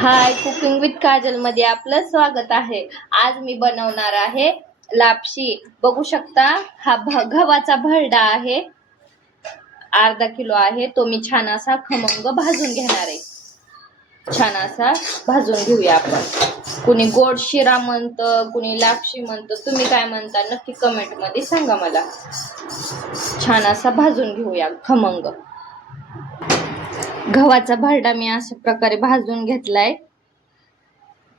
High, cooking with Kajal मध्ये आपलं स्वागत आहे। आज मी बनवणार आहे लापशी। बघू शकता हा गव्हाचा भरडा आहे, अर्धा किलो आहे। तो मी छान असा खमंग भाजून घेणार आहे। छान असा भाजून घेऊया आपण। कुणी गोड शिरा म्हणतं, कुणी लापशी म्हणतं, तुम्ही काय म्हणता नक्की कमेंट मध्ये सांगा मला। छान असा भाजून घेऊया खमंग। गव्हाचा भरडा मी अशा प्रकारे भाजून घेतलाय।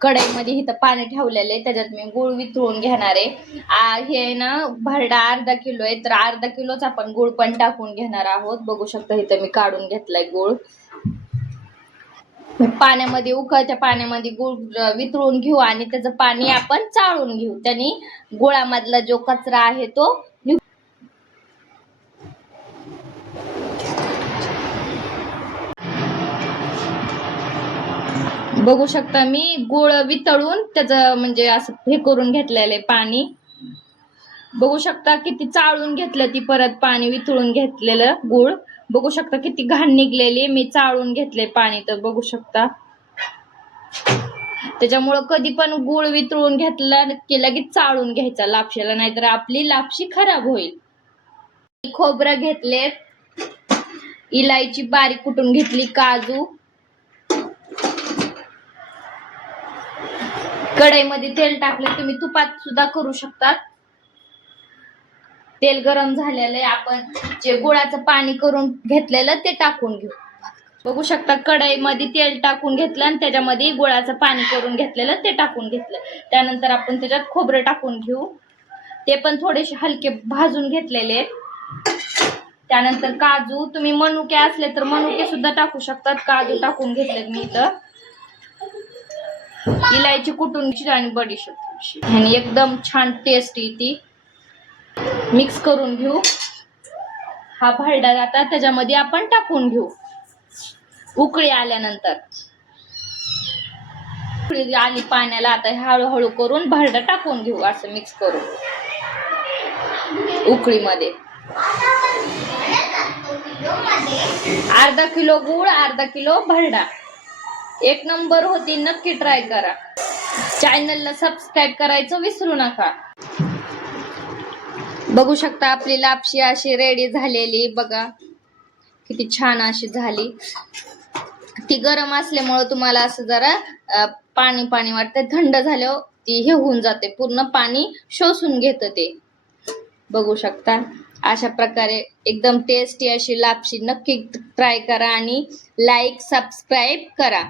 कढईमध्ये इथं पाणी ठेवलेलं आहे, त्याच्यात मी गूळ वितळून घेणार आहे। हे ना भरडा अर्धा किलो आहे, तर अर्धा किलोच आपण गूळ पण टाकून घेणार आहोत। बघू शकता इथं मी काढून घेतलाय गूळ। पाण्यामध्ये उकळत्या पाण्यामध्ये गूळ वितळून घेऊ आणि त्याचं पाणी आपण चाळून घेऊ, त्याने गुळामधला जो कचरा आहे तो बघू शकता मी गूळ वितळून त्याचं म्हणजे असं हे करून घेतलेलं आहे पाणी। बघू शकता किती चाळून घेतलं ती परत पाणी वितळून घेतलेलं गूळ। बघू शकता किती घाण निघलेली, मी चाळून घेतले पाणी। तर बघू शकता त्याच्यामुळं कधी पण गूळ वितळून घेतला की लगेच चाळून घ्यायचा लापशीला, नाहीतर आपली लापशी खराब होईल। खोबरं घेतले, इलायची बारीक कुटून घेतली, काजू। कढईमध्ये तेल टाकले, तुम्ही तुपात सुद्धा करू शकतात। तेल गरम झालेलं आहे, आपण जे गुळाचं पाणी करून घेतलेलं ते टाकून घेऊ। बघू शकता कढईमध्ये तेल टाकून घेतलं आणि त्याच्यामध्ये गुळाचं पाणी करून घेतलेलं ते टाकून घेतलं। त्यानंतर आपण त्याच्यात खोबरं टाकून घेऊ, ते पण थोडेसे हलके भाजून घेतलेले। त्यानंतर काजू, तुम्ही मनुके असले तर मनुके सुद्धा टाकू शकतात। काजू टाकून घेतले मी इथं। इलायची कुटून आणि बडीशेप आणि एकदम छान टेस्ट येते। मिक्स करून घेऊ। हा भरडा आता त्याच्यामध्ये आपण टाकून घेऊ। उकळी आल्यानंतर उकळी आली पाण्याला, आता हळूहळू करून भरडा टाकून घेऊ, असं मिक्स करून उकळीमध्ये। अर्धा किलो गूळ, अर्धा किलो भरडा, एक नंबर होती। नक्की ट्राय करा। चॅनलला सबस्क्राईब करायचं विसरू नका। बघू शकता आपली लापशी अशी रेडी झालेली, बघा किती छान अशी झाली। ती गरम असल्यामुळे तुम्हाला असं जरा पाणी पाणी वाटतं, थंड झाल्यावर ती हे होऊन जाते, पूर्ण पाणी शोषून घेतं ते। बघू शकता अशा प्रकारे एकदम टेस्टी अशी लापशी। नक्की ट्राय करा आणि लाईक सबस्क्राईब करा।